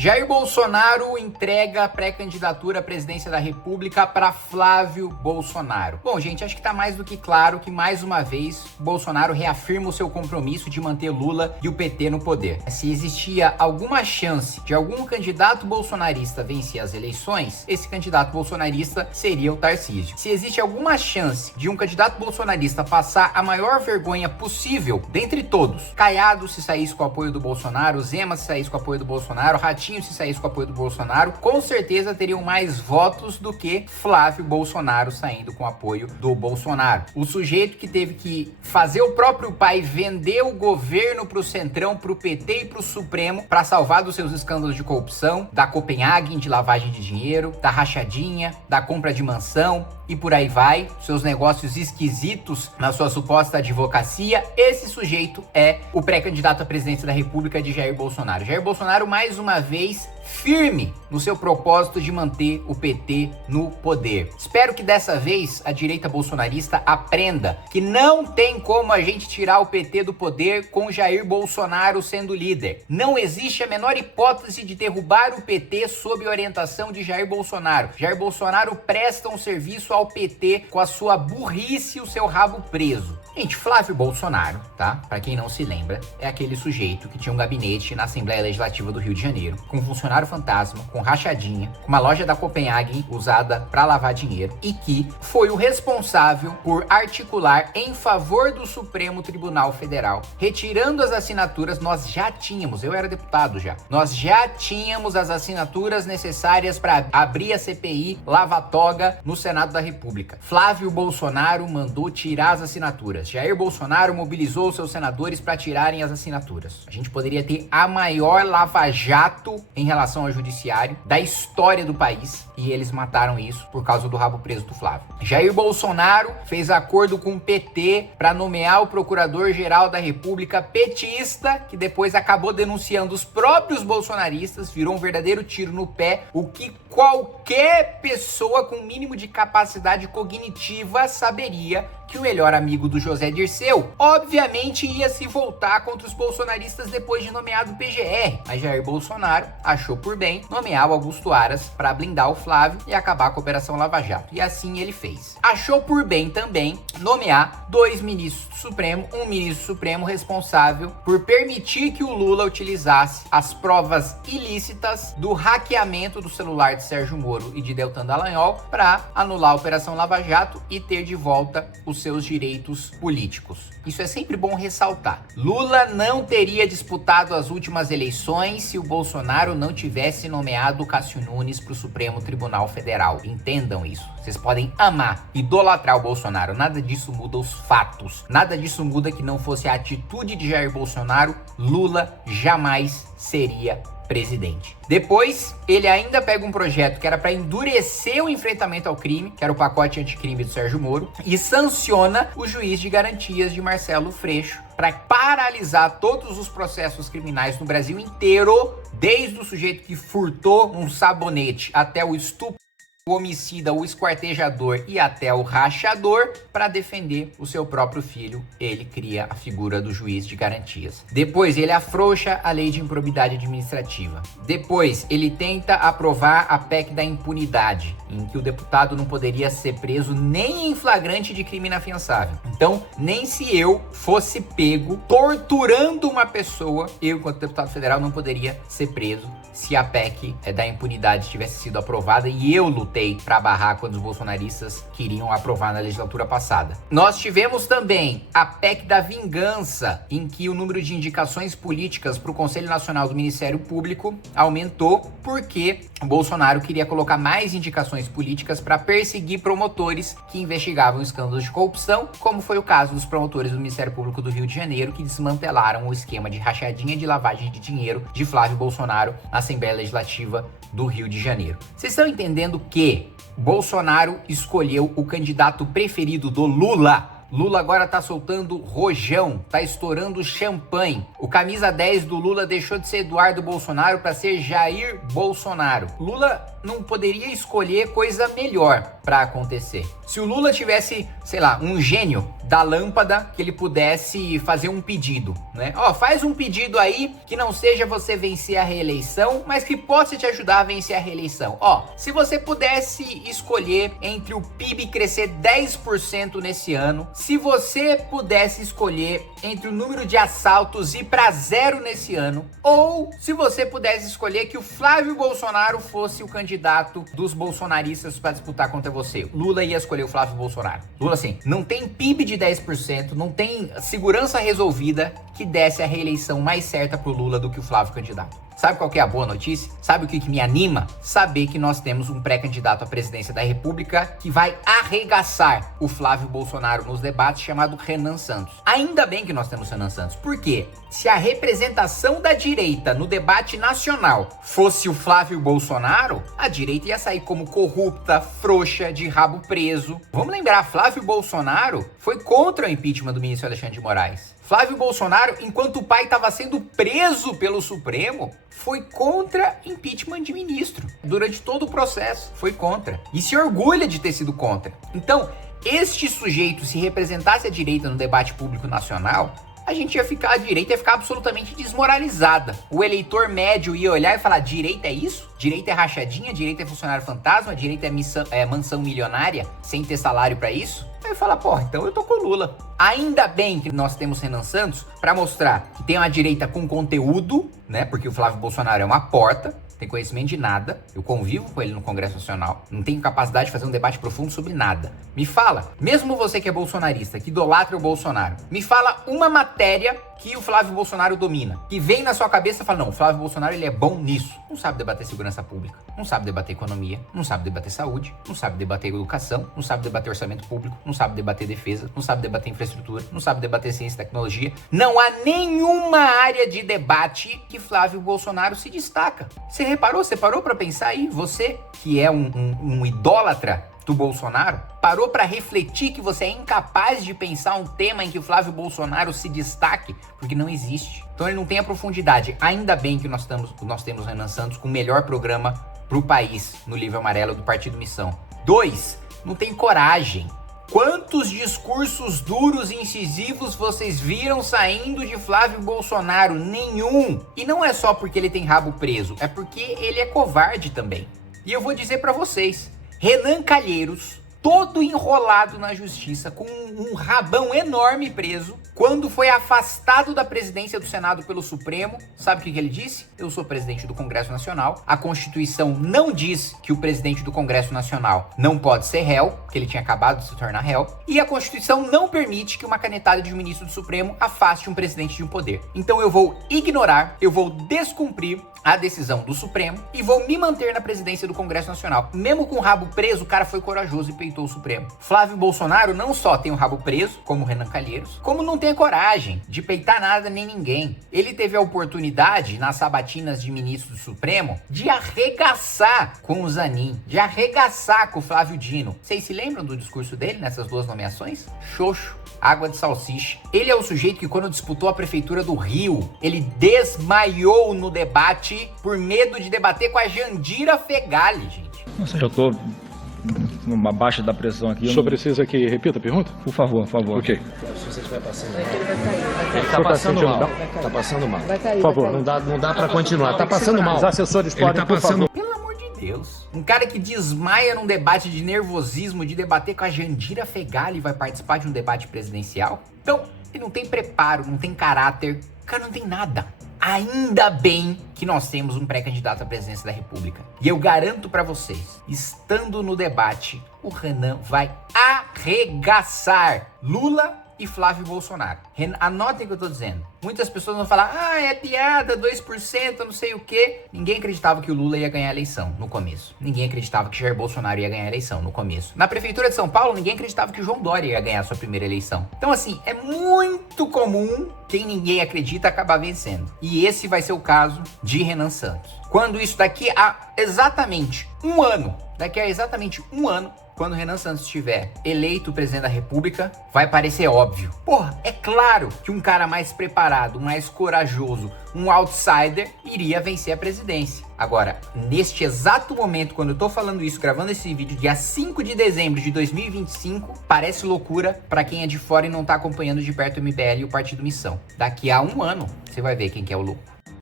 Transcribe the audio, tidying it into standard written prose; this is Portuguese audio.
Jair Bolsonaro entrega a pré-candidatura à presidência da República para Flávio Bolsonaro. Bom, gente, acho que tá mais do que claro que, mais uma vez, Bolsonaro reafirma o seu compromisso de manter Lula e o PT no poder. Se existia alguma chance de algum candidato bolsonarista vencer as eleições, esse candidato bolsonarista seria o Tarcísio. Se existe alguma chance de um candidato bolsonarista passar a maior vergonha possível dentre todos, Caiado se saísse com o apoio do Bolsonaro, Zema se saísse com o apoio do Bolsonaro, Ratinho se saísse com o apoio do Bolsonaro, com certeza teriam mais votos do que Flávio Bolsonaro saindo com o apoio do Bolsonaro. O sujeito que teve que fazer o próprio pai vender o governo pro Centrão, pro PT e pro Supremo para salvar dos seus escândalos de corrupção, da Copenhagen, de lavagem de dinheiro, da rachadinha, da compra de mansão e por aí vai, seus negócios esquisitos na sua suposta advocacia. Esse sujeito é o pré-candidato à presidência da República de Jair Bolsonaro. Jair Bolsonaro, mais uma vez, firme no seu propósito de manter o PT no poder. Espero que dessa vez a direita bolsonarista aprenda que não tem como a gente tirar o PT do poder com Jair Bolsonaro sendo líder. Não existe a menor hipótese de derrubar o PT sob orientação de Jair Bolsonaro. Jair Bolsonaro presta um serviço ao PT com a sua burrice e o seu rabo preso. Gente, Flávio Bolsonaro, tá? Pra quem não se lembra, é aquele sujeito que tinha um gabinete na Assembleia Legislativa do Rio de Janeiro, com um funcionário fantasma, com rachadinha, com uma loja da Copenhagen usada pra lavar dinheiro e que foi o responsável por articular em favor do Supremo Tribunal Federal, retirando as assinaturas. Nós já tínhamos, eu era deputado já, nós já tínhamos as assinaturas necessárias para abrir a CPI lava-toga no Senado da República. Flávio Bolsonaro mandou tirar as assinaturas. Jair Bolsonaro mobilizou seus senadores para tirarem as assinaturas. A gente poderia ter a maior lava-jato em relação ao judiciário da história do país e eles mataram isso por causa do rabo preso do Flávio. Jair Bolsonaro fez acordo com o PT para nomear o procurador-geral da República petista, que depois acabou denunciando os próprios bolsonaristas, virou um verdadeiro tiro no pé, o que qualquer pessoa com mínimo de capacidade cognitiva saberia que o melhor amigo do José Dirceu, obviamente, ia se voltar contra os bolsonaristas depois de nomeado PGR. Mas Jair Bolsonaro achou por bem nomear o Augusto Aras para blindar o Flávio e acabar com a Operação Lava Jato. E assim ele fez. Achou por bem também nomear 2 ministros do Supremo, um ministro supremo responsável por permitir que o Lula utilizasse as provas ilícitas do hackeamento do celular de Sérgio Moro e de Deltan Dallagnol para anular a Operação Lava Jato e ter de volta os seus direitos políticos. Isso é sempre bom ressaltar. Lula não teria disputado as últimas eleições se o Bolsonaro não tivesse nomeado Cássio Nunes para o Supremo Tribunal Federal. Entendam isso. Vocês podem amar, idolatrar o Bolsonaro. Nada disso muda os fatos. Nada disso muda que não fosse a atitude de Jair Bolsonaro, Lula jamais seria presidente. Depois, ele ainda pega um projeto que era para endurecer o enfrentamento ao crime, que era o pacote anticrime do Sérgio Moro, e sanciona o juiz de garantias de Marcelo Freixo para paralisar todos os processos criminais no Brasil inteiro, desde o sujeito que furtou um sabonete até o estupro, o homicida, o esquartejador e até o rachador. Para defender o seu próprio filho, ele cria a figura do juiz de garantias. Depois ele afrouxa a lei de improbidade administrativa. Depois ele tenta aprovar a PEC da impunidade, em que o deputado não poderia ser preso nem em flagrante de crime inafiançável. Então, nem se eu fosse pego torturando uma pessoa, eu, enquanto deputado federal, não poderia ser preso se a PEC da impunidade tivesse sido aprovada e eu lutei para barrar quando os bolsonaristas queriam aprovar na legislatura passada. Nós tivemos também a PEC da vingança, em que o número de indicações políticas para o Conselho Nacional do Ministério Público aumentou porque o Bolsonaro queria colocar mais indicações políticas para perseguir promotores que investigavam escândalos de corrupção, como foi o caso dos promotores do Ministério Público do Rio de Janeiro, que desmantelaram o esquema de rachadinha de lavagem de dinheiro de Flávio Bolsonaro na Assembleia Legislativa do Rio de Janeiro. Vocês estão entendendo que Bolsonaro escolheu o candidato preferido do Lula? Lula agora tá soltando rojão, tá estourando champanhe. O camisa 10 do Lula deixou de ser Eduardo Bolsonaro para ser Jair Bolsonaro. Lula não poderia escolher coisa melhor para acontecer. Se o Lula tivesse, sei lá, um gênio da lâmpada que ele pudesse fazer um pedido, né? Ó, faz um pedido aí que não seja você vencer a reeleição, mas que possa te ajudar a vencer a reeleição. Ó, se você pudesse escolher entre o PIB crescer 10% nesse ano, se você pudesse escolher entre o número de assaltos ir para zero nesse ano, ou se você pudesse escolher que o Flávio Bolsonaro fosse o candidato dos bolsonaristas para disputar contra você, Lula ia escolher o Flávio Bolsonaro. Lula, assim, não tem PIB de 10%, não tem segurança resolvida que desse a reeleição mais certa pro Lula do que o Flávio candidato. Sabe qual que é a boa notícia? Sabe o que me anima? Saber que nós temos um pré-candidato à presidência da República que vai arregaçar o Flávio Bolsonaro nos debates, chamado Renan Santos. Ainda bem que nós temos Renan Santos. Por quê? Se a representação da direita no debate nacional fosse o Flávio Bolsonaro, a direita ia sair como corrupta, frouxa, de rabo preso. Vamos lembrar, Flávio Bolsonaro foi contra o impeachment do ministro Alexandre de Moraes. Flávio Bolsonaro, enquanto o pai estava sendo preso pelo Supremo, foi contra impeachment de ministro. Durante todo o processo, foi contra. E se orgulha de ter sido contra. Então, este sujeito, se representasse a direita no debate público nacional, a direita ia ficar absolutamente desmoralizada. O eleitor médio ia olhar e falar, direita é isso? Direita é rachadinha? Direita é funcionário fantasma? Direita é mansão milionária sem ter salário pra isso? Aí fala, porra, então eu tô com o Lula. Ainda bem que nós temos Renan Santos pra mostrar que tem uma direita com conteúdo, né? Porque o Flávio Bolsonaro é uma porta, tem conhecimento de nada, eu convivo com ele no Congresso Nacional, não tenho capacidade de fazer um debate profundo sobre nada. Me fala, mesmo você que é bolsonarista, que idolatra o Bolsonaro, me fala uma matéria que o Flávio Bolsonaro domina, que vem na sua cabeça e fala, não, o Flávio Bolsonaro ele é bom nisso. Não sabe debater segurança pública, não sabe debater economia, não sabe debater saúde, não sabe debater educação, não sabe debater orçamento público, não sabe debater defesa, não sabe debater infraestrutura, não sabe debater ciência e tecnologia. Não há nenhuma área de debate que Flávio Bolsonaro se destaca. Você parou pra pensar aí? Você que é um idólatra do Bolsonaro, parou para refletir que você é incapaz de pensar um tema em que o Flávio Bolsonaro se destaque, porque não existe. Então ele não tem a profundidade. Ainda bem que nós temos Renan Santos com o melhor programa pro país no livro amarelo do Partido Missão. 2, não tem coragem. Quantos discursos duros e incisivos vocês viram saindo de Flávio Bolsonaro? Nenhum. E não é só porque ele tem rabo preso, é porque ele é covarde também. E eu vou dizer para vocês, Renan Calheiros, todo enrolado na justiça, com um rabão enorme preso, quando foi afastado da presidência do Senado pelo Supremo, sabe o que ele disse? Eu sou presidente do Congresso Nacional, a Constituição não diz que o presidente do Congresso Nacional não pode ser réu, porque ele tinha acabado de se tornar réu, e a Constituição não permite que uma canetada de um ministro do Supremo afaste um presidente de um poder. Então eu vou ignorar, eu vou descumprir a decisão do Supremo e vou me manter na presidência do Congresso Nacional. Mesmo com o rabo preso, o cara foi corajoso e peitou o Supremo. Flávio Bolsonaro não só tem o rabo preso, como Renan Calheiros, como não tem a coragem de peitar nada nem ninguém. Ele teve a oportunidade, nas sabatinas de ministro do Supremo, de arregaçar com o Zanin, de arregaçar com o Flávio Dino. Vocês se lembram do discurso dele nessas duas nomeações? Xoxo, água de salsicha. Ele é o sujeito que, quando disputou a prefeitura do Rio, ele desmaiou no debate por medo de debater com a Jandira Fegali, gente. Nossa, eu tô numa baixa da pressão aqui. O senhor precisa que repita a pergunta? Por favor, por favor. Ok. Se você estiver passando mal. Ele tá passando mal. Tá passando mal. Por favor. Não dá pra continuar. Tá passando mal. Os assessores podem, por favor. Pelo amor de Deus. Um cara que desmaia num debate de nervosismo, de debater com a Jandira Fegali, vai participar de um debate presidencial? Então, ele não tem preparo, não tem caráter. O cara não tem nada. Ainda bem que nós temos um pré-candidato à presidência da República. E eu garanto pra vocês, estando no debate, o Renan vai arregaçar Lula e Flávio Bolsonaro. Anotem o que eu tô dizendo. Muitas pessoas vão falar, é piada, 2%, não sei o quê. Ninguém acreditava que o Lula ia ganhar a eleição no começo. Ninguém acreditava que Jair Bolsonaro ia ganhar a eleição no começo. Na Prefeitura de São Paulo, ninguém acreditava que o João Dória ia ganhar a sua primeira eleição. Então, assim, é muito comum quem ninguém acredita acabar vencendo. E esse vai ser o caso de Renan Santos. Quando isso daqui a exatamente um ano, quando o Renan Santos estiver eleito presidente da República, vai parecer óbvio. Porra, é claro que um cara mais preparado, mais corajoso, um outsider, iria vencer a presidência. Agora, neste exato momento, quando eu tô falando isso, gravando esse vídeo, dia 5 de dezembro de 2025, parece loucura pra quem é de fora e não tá acompanhando de perto o MBL e o Partido Missão. Daqui a um ano, você vai ver quem que é o louco.